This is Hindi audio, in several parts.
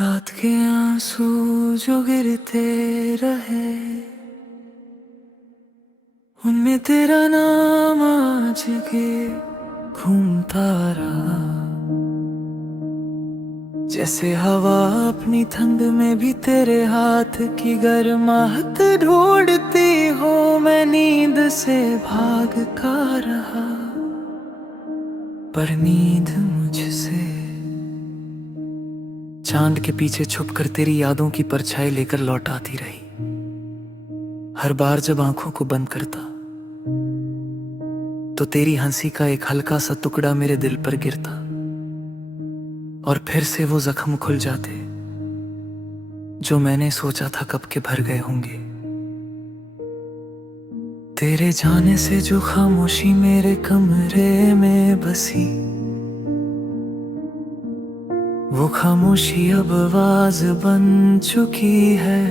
रात के आंसू जो गिरते रहे, उनमें तेरा नाम आज के घूमता रहा। जैसे हवा अपनी ठंड में भी तेरे हाथ की गर्माहट ढूंढती हो, मैं नींद से भाग का रहा, पर नींद मुझसे। चांद के पीछे छुपकर तेरी यादों की परछाई लेकर लौट आती रही। हर बार जब आंखों को बंद करता तो तेरी हंसी का एक हल्का सा टुकड़ा मेरे दिल पर गिरता, और फिर से वो जख्म खुल जाते जो मैंने सोचा था कब के भर गए होंगे। तेरे जाने से जो खामोशी मेरे कमरे में बसी, वो खामोशी अब आवाज बन चुकी है।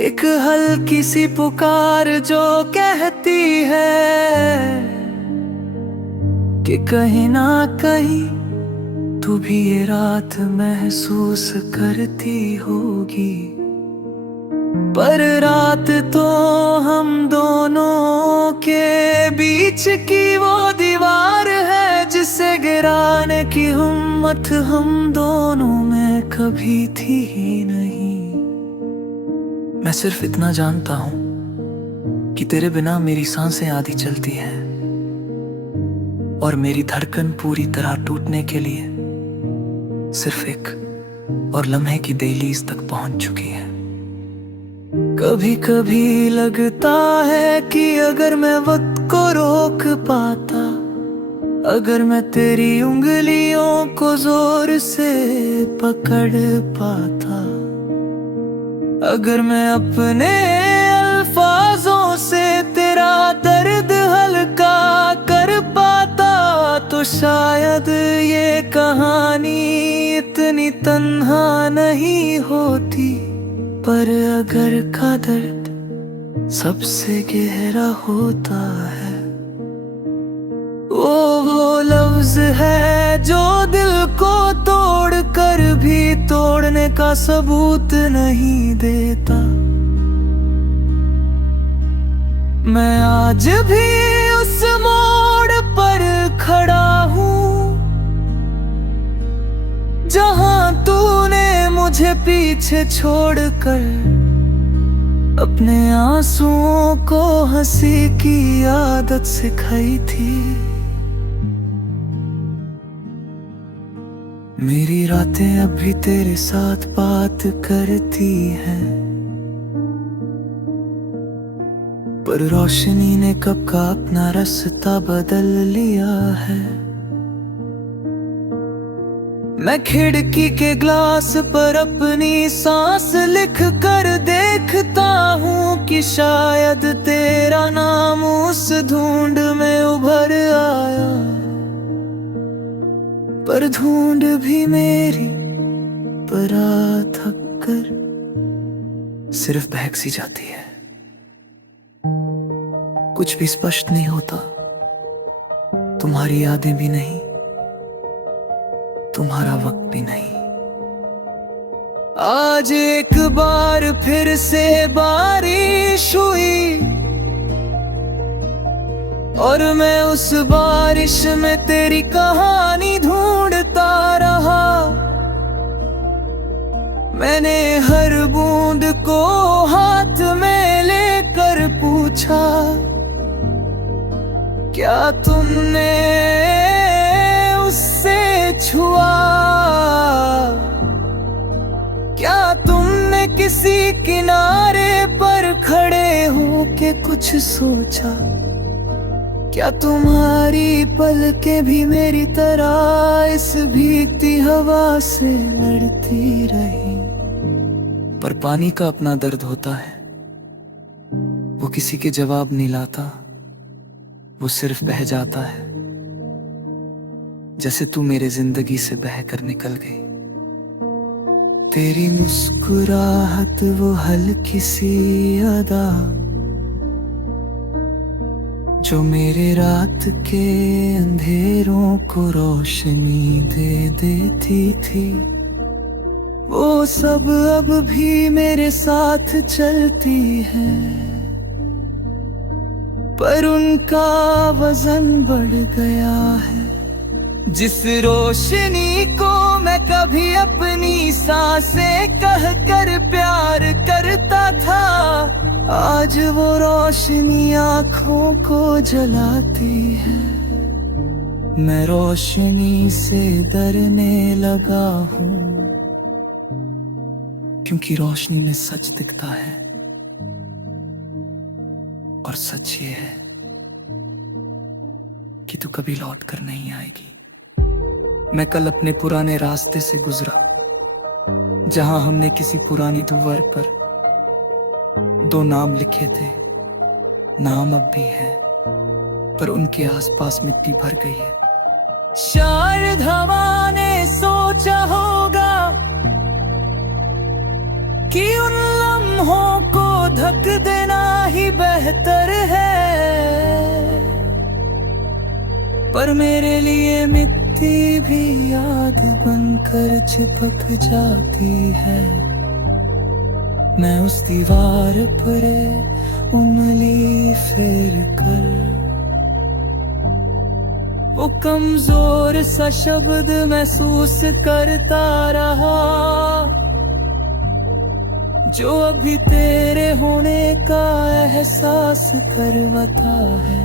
एक हल्की सी पुकार जो कहती है कि कहीं ना कहीं तू भी ये रात महसूस करती होगी। पर रात तो हम दोनों के बीच की वो दीवार है जिसे गिराने की हिम्मत हम दोनों में कभी थी ही नहीं। मैं सिर्फ इतना जानता हूं कि तेरे बिना मेरी सांसें आधी चलती हैं, और मेरी धड़कन पूरी तरह टूटने के लिए सिर्फ एक और लम्हे की दहलीज तक पहुंच चुकी है। कभी कभी लगता है कि अगर मैं वक्त को रोक पाता, अगर मैं तेरी उंगलियों को जोर से पकड़ पाता, अगर मैं अपने अल्फाजों से तेरा दर्द हल्का कर पाता, तो शायद ये कहानी इतनी तन्हा नहीं होती। पर अगर का दर्द सबसे गहरा होता है, वो लफ्ज है जो दिल को तोड़ कर भी तोड़ने का सबूत नहीं देता। मैं आज भी उस मोड़ पर खड़ा हूँ जहां तूने मुझे पीछे छोड़कर अपने आंसुओं को हंसी की आदत सिखाई थी। मेरी रातें अब भी तेरे साथ बात करती हैं, पर रोशनी ने कब का अपना रास्ता बदल लिया है। मैं खिड़की के ग्लास पर अपनी सांस लिख कर देखता हूँ कि शायद तेरा नाम उस धुंध में उभर आया, पर ढूंढ भी मेरी परा थक कर सिर्फ बहक सी जाती है। कुछ भी स्पष्ट नहीं होता, तुम्हारी यादें भी नहीं, तुम्हारा वक्त भी नहीं। आज एक बार फिर से बारिश हुई, और मैं उस बारिश में तेरी कहानी ढूंढता रहा। मैंने हर बूंद को हाथ में लेकर पूछा, क्या तुमने उससे छुआ? क्या तुमने किसी किनारे पर खड़े हो के कुछ सोचा? क्या तुम्हारी पलकें भी मेरी तरह इस भीगती हवा से लड़ती रही? पर पानी का अपना दर्द होता है, वो किसी के जवाब नहीं लाता, वो सिर्फ बह जाता है। जैसे तू मेरे जिंदगी से बह कर निकल गई। तेरी मुस्कुराहट वो हल्की सी अदा जो मेरे रात के अंधेरों को रोशनी दे देती थी, वो सब अब भी मेरे साथ चलती है, पर उनका वजन बढ़ गया है। जिस रोशनी को मैं कभी अपनी सांसें कह कर प्यार करता था, आज वो रोशनी आँखों को जलाती है। मैं रोशनी से डरने लगा हूँ, क्योंकि रोशनी में सच दिखता है, और सच ये है कि तू कभी लौट कर नहीं आएगी। मैं कल अपने पुराने रास्ते से गुजरा, जहां हमने किसी पुरानी दीवार पर 2 नाम लिखे थे। नाम अब भी है, पर उनके आसपास मिट्टी भर गई है। शायद हवा ने सोचा होगा कि उन लम्हों को ढक देना ही बेहतर है, पर मेरे लिए मिट्टी भी याद बनकर चिपक जाती है। मैं उस दीवार पर उंगली फेर कर वो कमजोर सा शब्द महसूस करता रहा, जो अभी तेरे होने का एहसास करवाता है।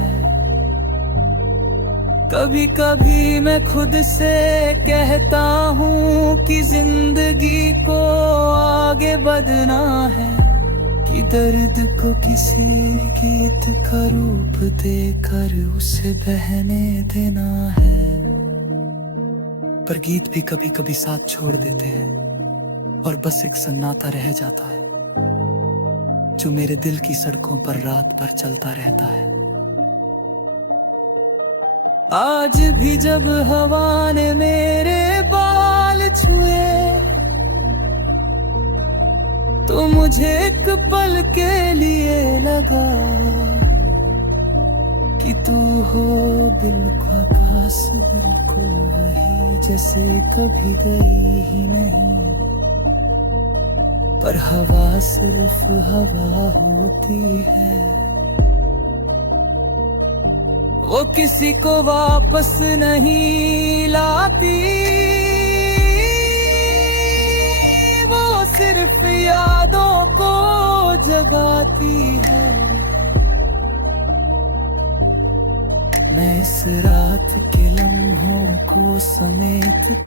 कभी कभी मैं खुद से कहता हूँ कि जिंदगी को आगे बढ़ना है, कि दर्द को किसी गीत का रूप देकर उसे बहने देना है। पर गीत भी कभी कभी साथ छोड़ देते हैं, और बस एक सन्नाटा रह जाता है, जो मेरे दिल की सड़कों पर रात भर चलता रहता है। आज भी जब हवा ने मेरे बाल छुए, तो मुझे एक पल के लिए लगा कि तू हो बिल्कुल आकाश, बिल्कुल वही जैसे कभी गई ही नहीं। पर हवा सिर्फ हवा होती है, वो किसी को वापस नहीं लाती, वो सिर्फ यादों को जगाती है। मैं इस रात के लम्हों को समेट